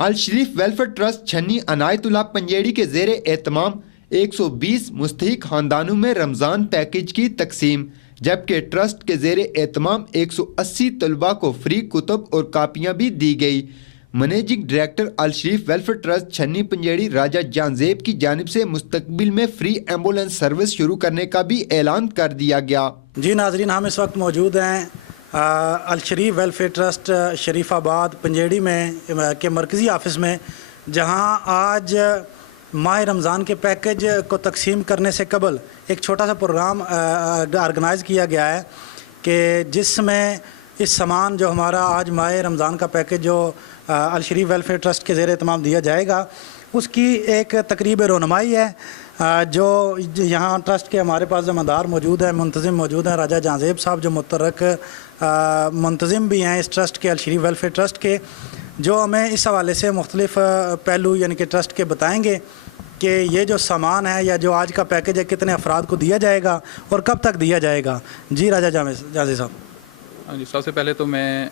अल शरीफ welfare trust छन्नी अनायतुल्लाह पंजेड़ी के ज़ेर एहतमाम 120 मुस्तहिक खानदानों में रमज़ान पैकेज की तकसीम, जबकि ट्रस्ट के ज़ेर एहतमाम 180 तलबा को फ्री कुतुब और कापियाँ भी दी गई। मैनेजिंग डायरेक्टर अल शरीफ वेलफेयर ट्रस्ट छन्नी पंजेड़ी राजा जानजेब की जानिब से मुस्तकबिल में फ्री एम्बुलेंस सर्विस शुरू करने का भी ऐलान कर दिया गया। जी नाजरीन, हम इस वक्त मौजूद हैं अल शरीफ वेलफेयर ट्रस्ट शरीफाबाद पंजेड़ी में के मरकज़ी ऑफ़िस में, जहां आज माह रमज़ान के पैकेज को तकसीम करने से कबल एक छोटा सा प्रोग्राम ऑर्गेनाइज़ किया गया है कि जिसमें इस सामान जो हमारा आज माह रमज़ान का पैकेज जो अल शरीफ वेलफेयर ट्रस्ट के ज़ेर एहतमाम दिया जाएगा, उसकी एक तकरीब रोनमाई है। जो यहाँ ट्रस्ट के हमारे पास ज़िम्मेदार मौजूद हैं, मुंतज़िम मौजूद हैं, राजा जानजेब साहब जो मुतरक मुंतज़िम भी हैं इस ट्रस्ट के, अल शरीफ वेलफेयर ट्रस्ट के, जो हमें इस हवाले से मुख्तलिफ़ पहलू यानी कि ट्रस्ट के बताएँगे कि ये जो सामान है या जो आज का पैकेज है कितने अफराद को दिया जाएगा और कब तक दिया जाएगा। जी राजा जानजेब साहब। हाँ जी, सबसे पहले तो मैं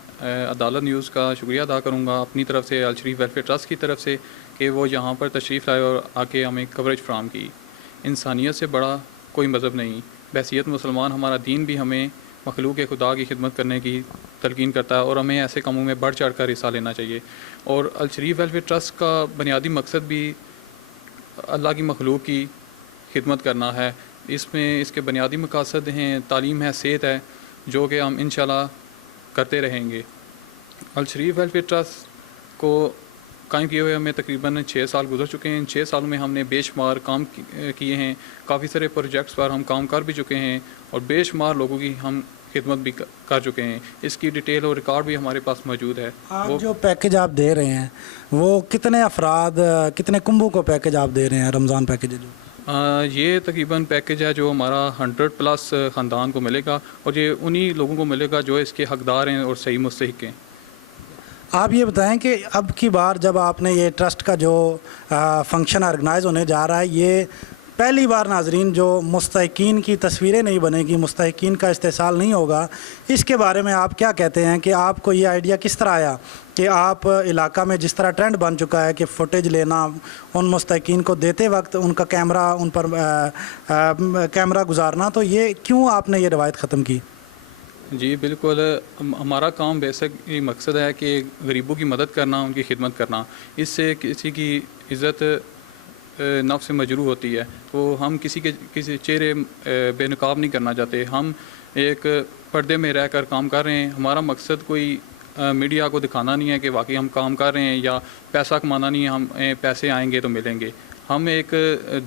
अदालत न्यूज़ का शुक्रिया अदा करूँगा अपनी तरफ से, अल शरीफ वेलफेयर ट्रस्ट की तरफ से, कि वो यहाँ पर तशरीफ़ लाए और आके हमें कवरेज फ्राहम की। इंसानियत से बड़ा कोई मज़हब नहीं, बहसीत मुसलमान हमारा दीन भी हमें मखलूक खुदा की खिदमत करने की तलकीन करता है और हमें ऐसे कामों में बढ़ चढ़ कर हिस्सा लेना चाहिए। और अल शरीफ वेलफेयर ट्रस्ट का बुनियादी मकसद भी अल्लाह की मखलूक की खिदमत करना है। इसमें इसके बुनियादी मकासद हैं, तालीम है, सेहत है, जो कि हम इंशाल्लाह करते रहेंगे। अल शरीफ वेलफेयर ट्रस्ट को कायम किए हुए हमें तकरीबन 6 साल गुजर चुके हैं। इन 6 सालों में हमने बेशुमार काम किए हैं, काफ़ी सारे प्रोजेक्ट्स पर हम काम कर भी चुके हैं और बेशुमार लोगों की हम खिदमत भी कर चुके हैं। इसकी डिटेल और रिकॉर्ड भी हमारे पास मौजूद है। वो जो पैकेज आप दे रहे हैं वो कितने अफराद, कितने कुंभों को पैकेज आप दे रहे हैं, रमज़ान पैकेज जो? ये तकरीबन पैकेज है जो हमारा 100+ ख़ानदान को मिलेगा और ये उन्हीं लोगों को मिलेगा जो इसके हकदार हैं और सही मुस्तहिक हैं। आप ये बताएं कि अब की बार जब आपने ये ट्रस्ट का जो फंक्शन ऑर्गेनाइज होने जा रहा है, ये पहली बार नाजरीन जो मुस्तहिकीन की तस्वीरें नहीं बनेगी, मुस्तहिकीन का इस्तेसाल नहीं होगा, इसके बारे में आप क्या कहते हैं कि आपको ये आइडिया किस तरह आया कि आप इलाका में जिस तरह ट्रेंड बन चुका है कि फ़ुटेज लेना, उन मुस्तहिकीन को देते वक्त उनका कैमरा उन पर कैमरा गुजारना, तो ये क्यों आपने ये रवायत ख़त्म की? जी बिल्कुल, हमारा काम बेसिक मकसद है कि गरीबों की मदद करना, उनकी खिदमत करना। इससे किसी की इज़्ज़त नफ्स से मजरू होती है, तो हम किसी चेहरे बेनकाब नहीं करना चाहते। हम एक पर्दे में रह कर काम कर रहे हैं। हमारा मकसद कोई मीडिया को दिखाना नहीं है कि वाकई हम काम कर रहे हैं, या पैसा कमाना नहीं है, हम पैसे आएंगे तो मिलेंगे। हम एक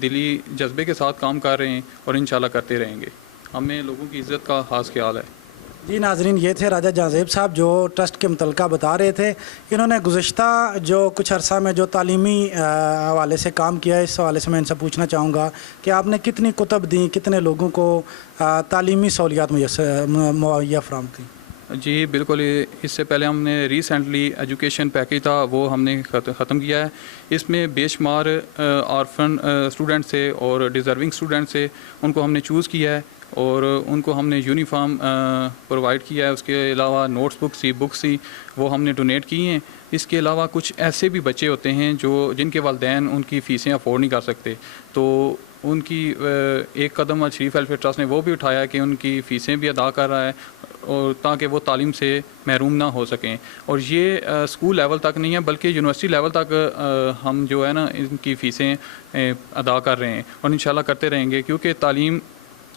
दिली जज्बे के साथ काम कर रहे हैं और इंशाल्लाह करते रहेंगे। हमें लोगों की इज़्ज़त का ख़ास ख्याल है। जी नाजरीन, ये थे राजा जानजेब साहब जो ट्रस्ट के मुतलका बता रहे थे। इन्होंने गुज़श्ता जो कुछ अरसा में जो तालीमी हवाले से काम किया है, इस हवाले से मैं इनसे पूछना चाहूँगा कि आपने कितनी कुतब दी, कितने लोगों को तालीमी सहूलियात मुहैया फराहम की? जी बिल्कुल, इससे पहले हमने रिसेंटली एजुकेशन पैकेज था वो हमने ख़त्म किया है। इसमें बेशुमार ऑर्फन स्टूडेंट्स थे और डिज़र्विंग स्टूडेंट्स थे, उनको हमने चूज़ किया है और उनको हमने यूनिफॉर्म प्रोवाइड किया है। उसके अलावा नोट्स बुक्स थी वो हमने डोनेट की हैं। इसके अलावा कुछ ऐसे भी बच्चे होते हैं जो जिनके वालिदैन उनकी फ़ीसें अफोर्ड नहीं कर सकते, तो उनकी एक कदम अल शरीफ वेलफेयर ट्रस्ट ने वो भी उठाया कि उनकी फ़ीसें भी अदा कर रहा है और ताकि वो तालीम से महरूम ना हो सकें। और ये स्कूल लेवल तक नहीं है बल्कि यूनिवर्सिटी लेवल तक हम जो है ना इनकी फ़ीसें अदा कर रहे हैं और इंशाल्लाह करते रहेंगे, क्योंकि तालीम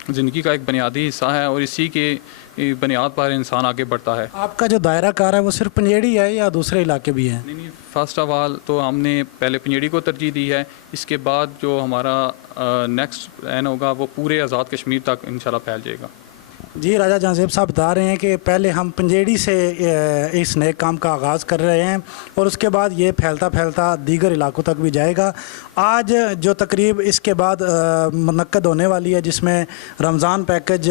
ज़िंदगी का एक बुनियादी हिस्सा है और इसी के बुनियाद पर इंसान आगे बढ़ता है। आपका जो दायरा कार है वो सिर्फ पंजेड़ी है या दूसरे इलाके भी हैं? नहीं, फ़र्स्ट ऑफ ऑल तो हमने पहले पंजेड़ी को तरजीह दी है। इसके बाद जो हमारा नेक्स्ट प्लान होगा वो पूरे आज़ाद कश्मीर तक इंशाल्लाह फैल जाएगा। जी राजा जानजेब साहब बता रहे हैं कि पहले हम पंजेड़ी से इस नए काम का आगाज़ कर रहे हैं और उसके बाद ये फैलता फैलता दीगर इलाकों तक भी जाएगा। आज जो तकरीब इसके बाद मुनक्कद होने वाली है जिसमें रमज़ान पैकेज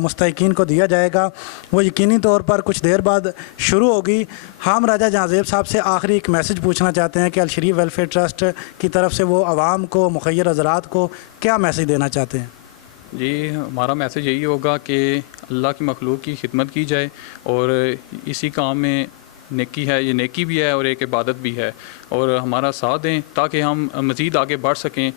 मुस्तहिकीन को दिया जाएगा, वो यकीनी तौर पर कुछ देर बाद शुरू होगी। हम राजा जानजेब साहब से आखिरी एक मैसेज पूछना चाहते हैं कि अल शरीफ वेलफेयर ट्रस्ट की तरफ से वो आवाम को, मुखय्यर हज़रात को क्या मैसेज देना चाहते हैं? जी, हमारा मैसेज यही होगा कि अल्लाह की मखलूक की खिदमत की जाए और इसी काम में नेकी है, ये नेकी भी है और एक इबादत भी है, और हमारा साथ दें ताकि हम मज़ीद आगे बढ़ सकें।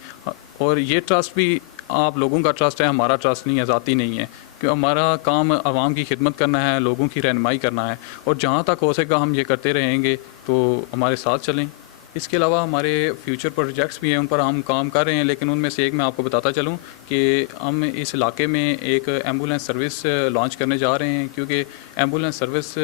और ये ट्रस्ट भी आप लोगों का ट्रस्ट है, हमारा ट्रस्ट नहीं है, ज़ाती नहीं है, क्योंकि हमारा काम आवाम की खिदमत करना है, लोगों की रहनुमाई करना है, और जहाँ तक हो सकेगा हम ये करते रहेंगे, तो हमारे साथ चलें। इसके अलावा हमारे फ्यूचर प्रोजेक्ट्स भी हैं, उन पर हम काम कर रहे हैं, लेकिन उनमें से एक मैं आपको बताता चलूँ कि हम इस इलाके में एक एम्बुलेंस सर्विस लॉन्च करने जा रहे हैं, क्योंकि एम्बुलेंस सर्विस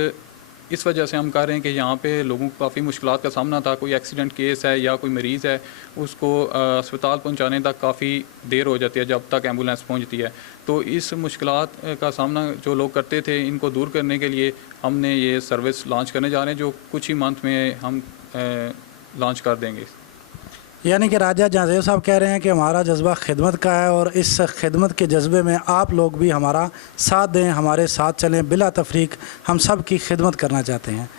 इस वजह से हम कर रहे हैं कि यहाँ पे लोगों को काफ़ी मुश्किलात का सामना था। कोई एक्सीडेंट केस है या कोई मरीज़ है, उसको अस्पताल पहुँचाने तक काफ़ी देर हो जाती है जब तक एम्बुलेंस पहुँचती है। तो इस मुश्किलात का सामना जो लोग करते थे, इनको दूर करने के लिए हमने ये सर्विस लॉन्च करने जा रहे हैं, जो कुछ ही मंथ में हम लॉन्च कर देंगे। यानी कि राजा जहांजेब साहब कह रहे हैं कि हमारा जज्बा खिदमत का है, और इस खिदमत के जज्बे में आप लोग भी हमारा साथ दें, हमारे साथ चलें, बिला तफरीक हम सब की खिदमत करना चाहते हैं।